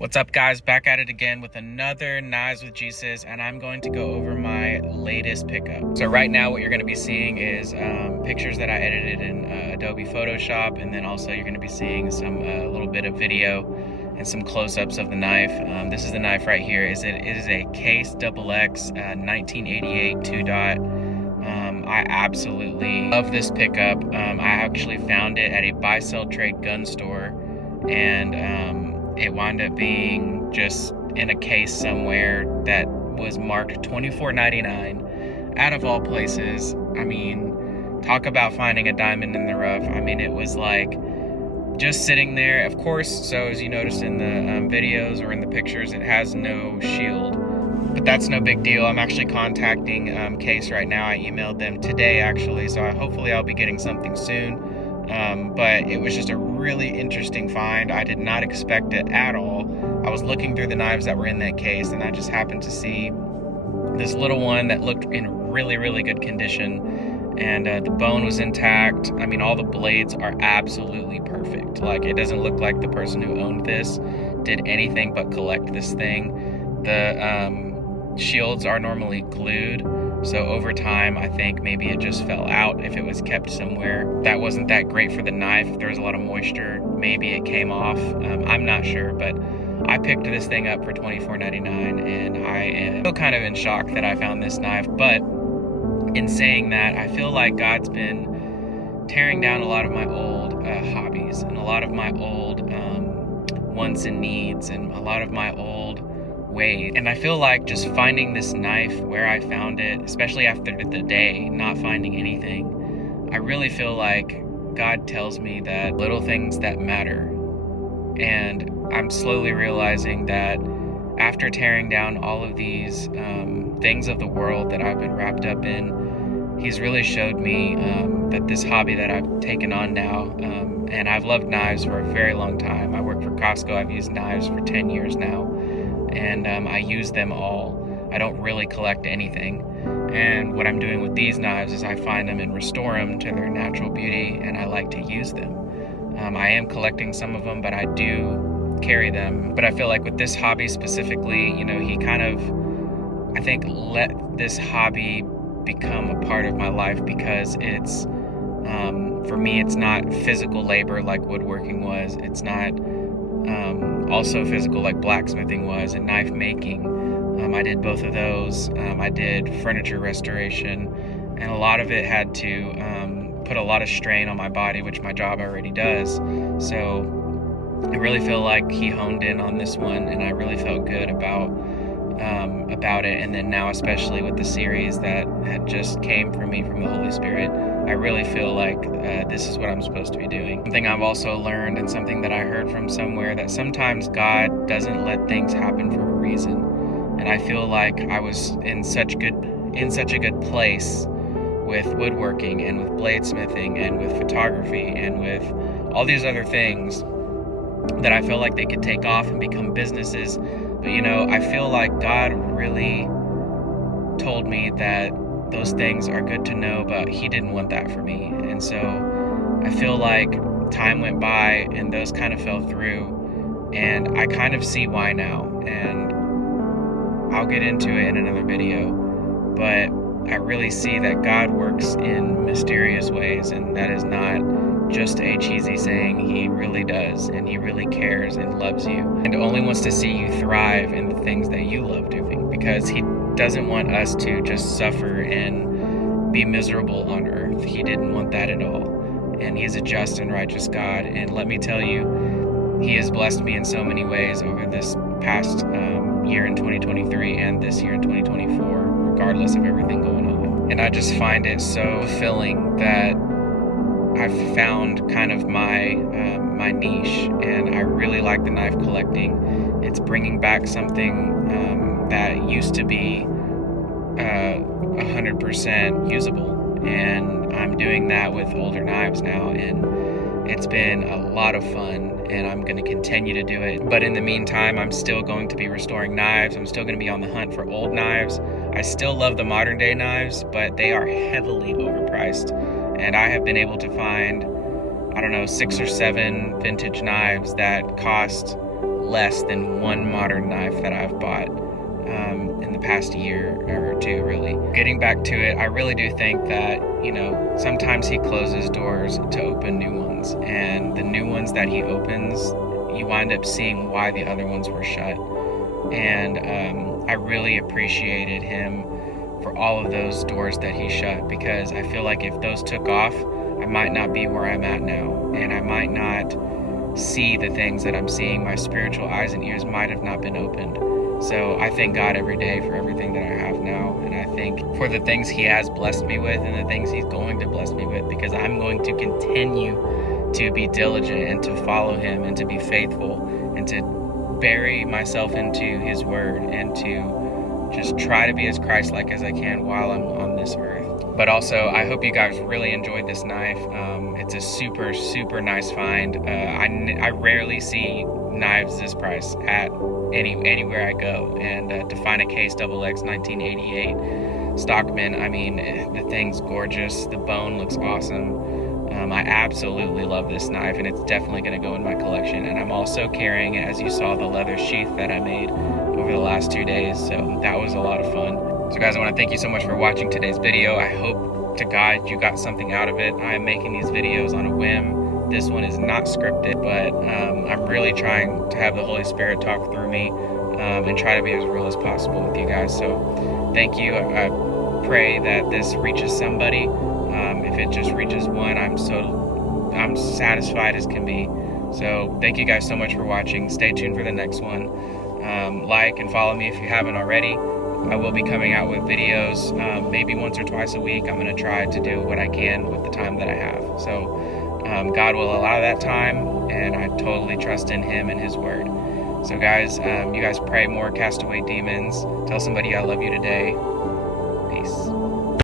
What's up, guys? Back at it again with another Knives with Jesus, and I'm going to go over my latest pickup. So right now what you're going to be seeing is pictures that I edited in Adobe Photoshop, and then also you're going to be seeing some little bit of video and some close-ups of the knife. This is the knife right here. It is a Case XX 1988 2-dot. I absolutely love this pickup. I actually found it at a buy-sell trade gun store, and it wound up being just in a case somewhere that was marked $24.99 out of all places. I mean, talk about finding a diamond in the rough. I mean, it was like just sitting there. Of course, so as you noticed in the videos or in the pictures, it has no shield, but that's no big deal. I'm actually contacting Case right now. I emailed them today actually, so hopefully I'll be getting something soon. But it was just a really interesting find. I did not expect it at all. I was looking through the knives that were in that case, and I just happened to see this little one that looked in really, really good condition, and the bone was intact. I mean, all the blades are absolutely perfect. Like, it doesn't look like the person who owned this did anything but collect this thing. The shields are normally glued, so over time, I think maybe it just fell out. If it was kept somewhere that wasn't that great for the knife, if there was a lot of moisture, maybe it came off. I'm not sure, but I picked this thing up for $24.99, and I am still kind of in shock that I found this knife. But in saying that, I feel like God's been tearing down a lot of my old hobbies, and a lot of my old wants and needs, and a lot of my old ways. And I feel like just finding this knife where I found it, especially after the day not finding anything, I really feel like God tells me that little things that matter. And I'm slowly realizing that after tearing down all of these things of the world that I've been wrapped up in, He's really showed me that this hobby that I've taken on now, and I've loved knives for a very long time. I work for Costco. I've used knives for 10 years now, and I use them all. I don't really collect anything. And what I'm doing with these knives is I find them and restore them to their natural beauty, and I like to use them. I am collecting some of them, but I do carry them. But I feel like with this hobby specifically, you know, He kind of, I think, let this hobby become a part of my life, because it's, for me, it's not physical labor like woodworking was. It's not also physical like blacksmithing was, and knife making. I did both of those. I did furniture restoration, and a lot of it had to put a lot of strain on my body, which my job already does. So I really feel like He honed in on this one, and I really felt good about it. And then now, especially with the series that had just came from me from the Holy Spirit, I really feel like this is what I'm supposed to be doing. Something I've also learned, and something that I heard from somewhere, that sometimes God doesn't let things happen for a reason. And I feel like I was in such a good place with woodworking and with bladesmithing and with photography and with all these other things that I feel like they could take off and become businesses. But you know, I feel like God really told me that those things are good to know, but He didn't want that for me. And so I feel like time went by and those kind of fell through, and I kind of see why now. And I'll get into it in another video, but I really see that God works in mysterious ways, and that is not just a cheesy saying. He really does, and He really cares and loves you, and only wants to see you thrive in the things that you love doing, because He doesn't want us to just suffer and be miserable on earth. He didn't want that at all. And He is a just and righteous God, and let me tell you, He has blessed me in so many ways over this past year in 2023 and this year in 2024, regardless of everything going on. And I just find it so fulfilling that I've found kind of my niche, and I really like the knife collecting. It's bringing back something that used to be 100% usable, and I'm doing that with older knives now, and it's been a lot of fun, and I'm going to continue to do it. But in the meantime, I'm still going to be restoring knives. I'm still going to be on the hunt for old knives. I still love the modern day knives, but they are heavily overpriced. And I have been able to find, I don't know, 6 or 7 vintage knives that cost less than one modern knife that I've bought in the past year or two, really. Getting back to it, I really do think that, you know, sometimes he closes doors to open new ones, and the new ones that he opens, you wind up seeing why the other ones were shut. And I really appreciated him for all of those doors that he shut, because I feel like if those took off, I might not be where I'm at now, and I might not see the things that I'm seeing. My spiritual eyes and ears might have not been opened. So I thank God every day for everything that I have now, and I think for the things he has blessed me with and the things he's going to bless me with, because I'm going to continue to be diligent and to follow him and to be faithful and to bury myself into his word and to just try to be as Christ-like as I can while I'm on this earth. But also, I hope you guys really enjoyed this knife. It's a super, super nice find. I rarely see knives this price at anywhere I go, and to find a Case XX 1988 Stockman, I mean, the thing's gorgeous. The bone looks awesome. I absolutely love this knife, and it's definitely going to go in my collection. And I'm also carrying, as you saw, the leather sheath that I made over the last 2 days, so that was a lot of fun. So guys, I want to thank you so much for watching today's video. I hope to God you got something out of it. I'm making these videos on a whim. This one is not scripted, but I'm really trying to have the Holy Spirit talk through me and try to be as real as possible with you guys. So thank you. I pray that this reaches somebody. If it just reaches one, I'm satisfied as can be. So thank you guys so much for watching. Stay tuned for the next one. Like and follow me if you haven't already. I will be coming out with videos maybe once or twice a week. I'm going to try to do what I can with the time that I have. So God will allow that time, and I totally trust in him and his word. So guys, you guys pray more, cast away demons. Tell somebody I love you today. Peace.